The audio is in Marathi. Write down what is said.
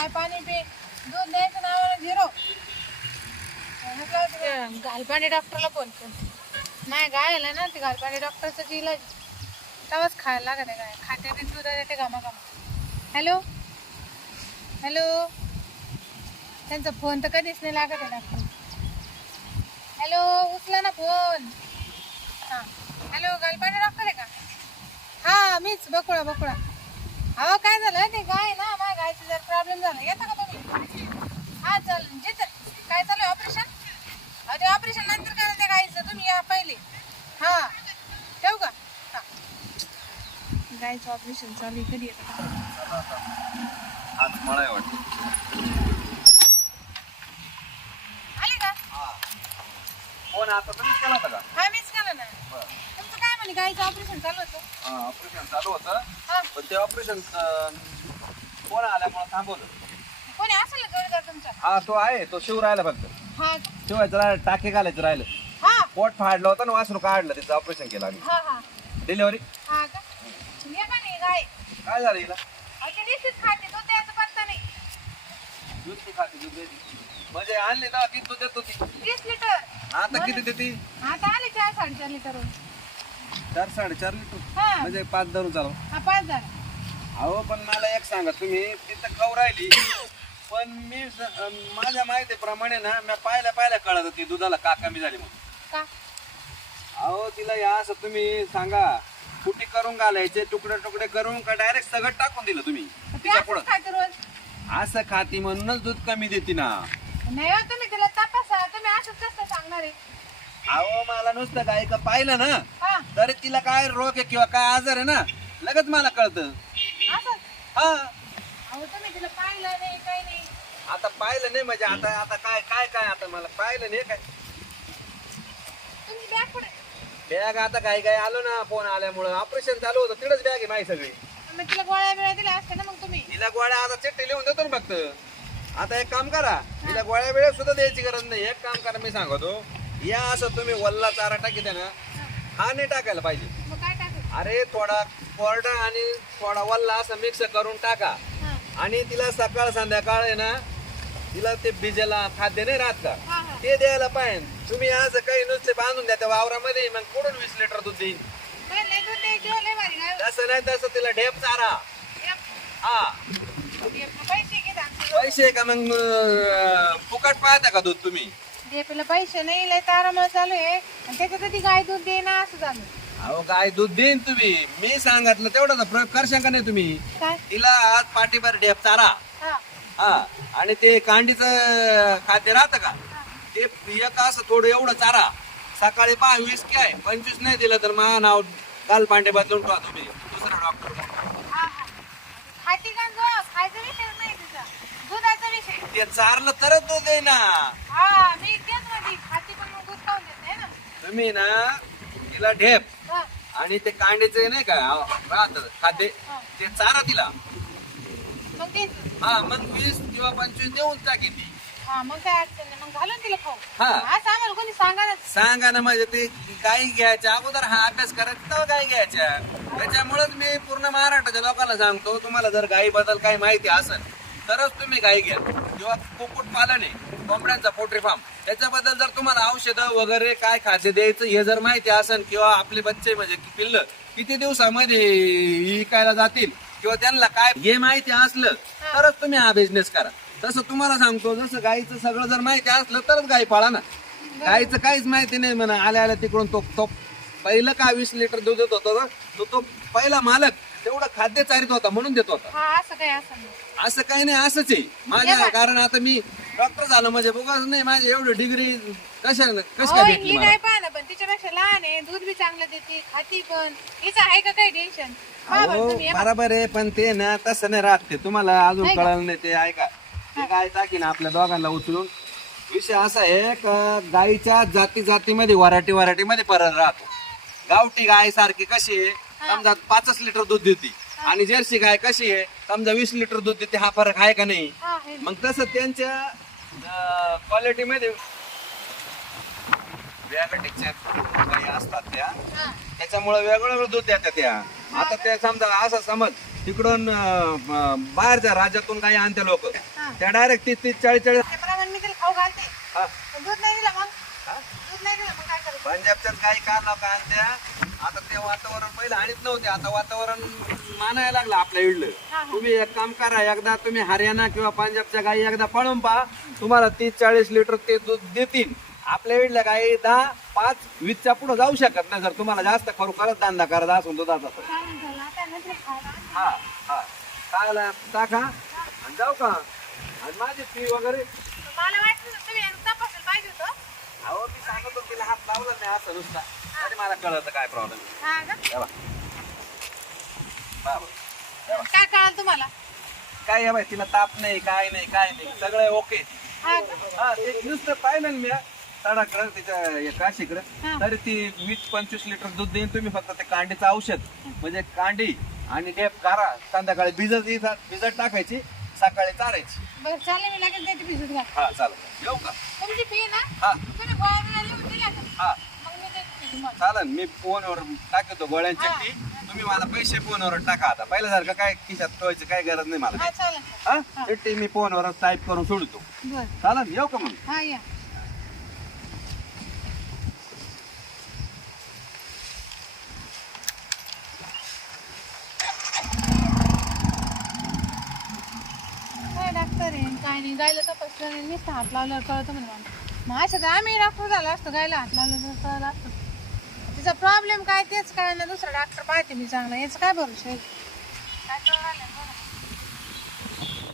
खाय पाणी पी? दूध द्यायचं नाव झिरो. घालपाणी डॉक्टरला फोन कर. नाही गाय आलं ना ते घालपाणी डॉक्टरचं इलाज तेव्हाच खायला लागत आहे गाय. खाते ते दूध देते घामा घामा हॅलो? हॅलो? त्यांचा फोन तर कधीच नाही लागत आहे डॉक्टर हॅलो? उचला ना फोन हां. हॅलो? घालपाणी डॉक्टर आहे का? हां मीच बकुळा बकुळा. अहो काय झालं? ते गाय ना जर प्रॉब्लेम झाला येता का तुम्ही? हा चल जे काय चालू ऑपरेशन अहो ते ऑपरेशन नंतर करा त्या गायचं तुम्ही या पहिले. हा ठेवू का? हा. गायचं ऑपरेशन चालू आहे, कधी येतं? का? आज मला आहे वाटतं. आले का? फोन आता तुम्हीच केला होता का? हा मीच केलं ना. तुमचं काय म्हणे गायचं ऑपरेशन चालू होतं? हा ऑपरेशन चालू होतं. हा. पण ते ऑपरेशन फोन आल्यामुळे थांबवलं. कोणी असेल ना जोडीदार तुमचा हा तो आहे तो शिव राहिला फक्त. हा. शिवायचं राहिलं टाके घालायचं राहिलं. हा. पोट फाडलं होतं ना वासरू काढलं त्याचं ऑपरेशन केलं आम्ही. हा हा. डिलिव्हरी हा का? ये का नाही गाय काय झालं हिला? अहो, ते नुसतीच खाते दूध द्यायचं पत्ता नाही. दूध ती खाते दूध देते. म्हणजे आणली ना किती दूध देत होती. तीस लिटर. आता किती देते? आता आले चार साडेचार लिटर चार साडेचार लिटर. हा. म्हणजे पाच धरून चालव. हा पाच झाला अहो पण मला एक सांगा तुम्ही तिथं खाऊ राहिली पण मी स- अं, माझ्या माहितीप्रमाणे ना मी पाहिल्या पाहिल्या कळत होती दुधाला का कमी झाली म्हणून. का? अहो तिला या असं तुम्ही सांगा कुटी करून घालायचे तुकडे तुकडे करून का डायरेक्ट सगळं टाकून दिलं तुम्ही ते तिच्या पुढं. असंच खाते रोज? असं खाती म्हणूनच दूध कमी देते ना. नाही हो तुम्ही तिला तपासा तुम्ही असंच कसं सांगणार आहे? अहो मला नुसतं काय का पाहिलं ना हा. तरी तिला काय रोग आहे किंवा काय आजार आहे ना लगेच मला कळतं. हा. अहो तुम्ही तिला पाहिलं नाही काही नाही. आता पाहिलं नाही म्हणजे आता आता काय काय काय आता मला पाहिलं नाही काय? तुमची बॅग आता काय काय आलो ना फोन आल्यामुळं. ऑपरेशन चालू होतं तिकडच बॅग आहे माझी सगळी. मग तिला गोळ्या बिळ्या दिल्या असते ना मग तुम्ही? तिला गोळ्या आता चिठ्ठी लिहून देतो ना फक्त. आता एक काम करा तिला गोळ्या वेळेस सुद्धा द्यायची गरज नाही. एक काम करा मी सांगतो. या असं तुम्ही वल्ला चारा टाकी ना हा नाही टाकायला पाहिजे. मग काय अरे थोडा कोरडा आणि थोडा वल्ला असं मिक्स करून टाका. आणि तिला सकाळ संध्याकाळ आहे ना तिला ते बिजेला खाद्य नाही राहत का? ते द्यायला पाहिजे. तुम्ही असं काही नुसते बांधून द्या त्या वावरामध्ये मग कुठून वीस लिटर दूध देईन. तसं नाही तसं तिला ढेप चारा. हा. पैसे का मग फुकट पाहता का दूध तुम्ही? पैसे नाही लय तारामळ चालू आहे. आणि त्याच्यात ती गाय दूध देईना असं झालं. अहो काय दूध देईन तुम्ही? मी सांगितलं तेवढाच प्रयोग करशाल का नाही तुम्ही? काय? तिला आज पाठीभर ढेप चारा. हा. हा. आणि ते कांडीचं खाद्य राहतं का? ते एक असं थोडं एवढं चारा. सकाळी पहा वीस काय पंचवीस नाही दिलं तर मा नाव काल पांडे बदलून ठेवा तुम्ही. दुसरा डॉक्टर हा हा. खाती का जो खायचा विषय नाही तिचा दुधाचा विषय. ते चारलं तरच दूध आहे ना हा मी तेच म्हणते. खाती पण मग दूध खाऊन देत नाही ना. तुम्ही ना तिला ढेप. आणि ते कांडीचे नाही का राहत खाद्य हा. ते चारा मग तेच हा मग वीस किंवा पंचवीस देऊन टाकी ती. हा मग काय अडचण नाही. मग घालून तिला खाऊ. हा. आम्हाला कोणी सांगा ना. सांगा ना म्हणजे ते गाई घ्यायच्या अगोदर हा अभ्यास करायचा तेव्हा गाई घ्यायच्या. त्याच्यामुळेच मी पूर्ण महाराष्ट्राच्या लोकांना सांगतो तुम्हाला जर गायीबद्दल काही माहिती असेल तरच तुम्ही गाई घ्या किंवा कुक्कुट पालन आहे कोंबड्यांचा पोल्ट्री फार्म त्याच्याबद्दल जर तुम्हाला औषधं वगैरे काय खाद्य द्यायचं हे जर माहिती असेल किंवा आपले बच्चे म्हणजे पिल्ल किती दिवसामध्ये विकायला जातील किंवा त्यांना काय हे माहिती असलं तरच तुम्ही हा बिझनेस करा. तसं तुम्हाला सांगतो जसं गाईचं सगळं जर माहिती असलं तरच गाई पाळा ना. गाईचं काहीच माहिती नाही म्हणा आल्या आल्या तिकडून तो तो पहिलं का वीस लिटर दूध देत होता तो तो पहिला मालक तेवढं खाद्य चारित होता म्हणून देत होता हा असं काय असं नाही. असं काही नाही असंच आहे. माझ्या कारण आता मी डॉक्टर झालो म्हणजे बघाच नाही माझी एवढी डिग्री कशा कशी होय, काय ही मला? नाही ना पण तिच्यापेक्षा लहान आहे दूध बी चांगलं देते खाती पण. हिचं आहे का काही टेन्शन अहो, बरोबर आहे पण ते ना तसं नाही राहत ते. तुम्हाला अजून? कळलं नाही ते ऐका. ते गाय टाकीन आपल्या दोघांना उचलून. विषय असा आहे का गायीच्या जाती जातीमध्ये वराठी वराठी मध्ये फरक राहतो. गावठी गाय सारखी कशी आहे समजा पाचच लिटर दूध देते आणि जर्सी गाय कशी आहे समजा वीस लिटर दूध देते हा फरक आहे का नाही आहे. मग तसं त्यांच्या क्वालिटी मध्ये गायी असतात त्या हा. त्याच्यामुळे वेगळं वेगळं दूध देतात त्या आता ते समजा असं समज तिकडून अं, बाहेरच्या राज्यातून गाई आणते लोक. त्या डायरेक्ट तीस तीस चाळीस चाळीस त्याप्रमाणे मी तिला खाऊ घालते हा. दूध नाही दिलं मग? दूध नाही करायचं पंजाबच्याच गाई का लोक आणत्या आता ते वातावरण पहिलं आणत नव्हते आता वातावरण मानायला लागलं आपल्या इडलं. तुम्ही एक काम करा एकदा तुम्ही हरियाणा किंवा पंजाबच्या गाई एकदा पळून पहा तुम्हाला तीस चाळीस लिटर ते दूध देतील. आपल्या इडल्या गाई दहा पाच वीसच्या पुढे जाऊ शकत नाही जर तुम्हाला जास्त करू खरंच धंदा करत असून खायला आण. हा हा. टाका आणि जाऊ का? आणि माझी फी वगैरे? मला वाटलं ना तुम्ही एकदा तपासायला पाहिजे होतं अहो मी सांगतो तिला हात लावला नाही असं नुसता. तरी मला कळत काय प्रॉब्लेम हा का? काय कळाल तुम्हाला? काय आहे बाई तिला ताप नाही काय नाही काय नाही. सगळं ओके हा का? हा ते नुसतं पाहिलं ना मी तडाकडं तिच्या काशीकडे. हा. तरी ती वीस पंचवीस लिटर दूध देईन तुम्ही फक्त. ते कांडीचं औषध. म्हणजे कांडी आणि डेप गारा संध्याकाळी भिजत भिजत टाकायची. सकाळी चारायची बरं चालेल मी भिजत घाल हा चालेल. येऊ का? तुमची फी ना? हा. तुम्ही गोळ्या बिळ्या लिहून दिल्या का? हा. मग मी देते fee तुम्हाला. चालेल मी फोनवर टाकतो गोळ्यांची हा. फी तुम्ही मला पैसे फोनवर टाका आता. पहिल्यासारखं काय खिशात ठेवायची काय गरज नाही मला. हा चालेल. हा? चिठ्ठी मी फोनवरच टाईप करून सोडतो. बरं. चालेल येऊ का मग? हा या काय डॉक्टर आहे गायला तपासलं नाही नुसतं हात लावल्यावर कळतं म्हणे मला मग असं तर आम्ही डॉक्टर झाला असतो गायला हात लावलं तर कळलं असतं. तिचा प्रॉब्लेम काय तेच काय ना दुसरा डॉक्टर पाहते मी चांगला. याचं काय भरू आहे? काय कळलं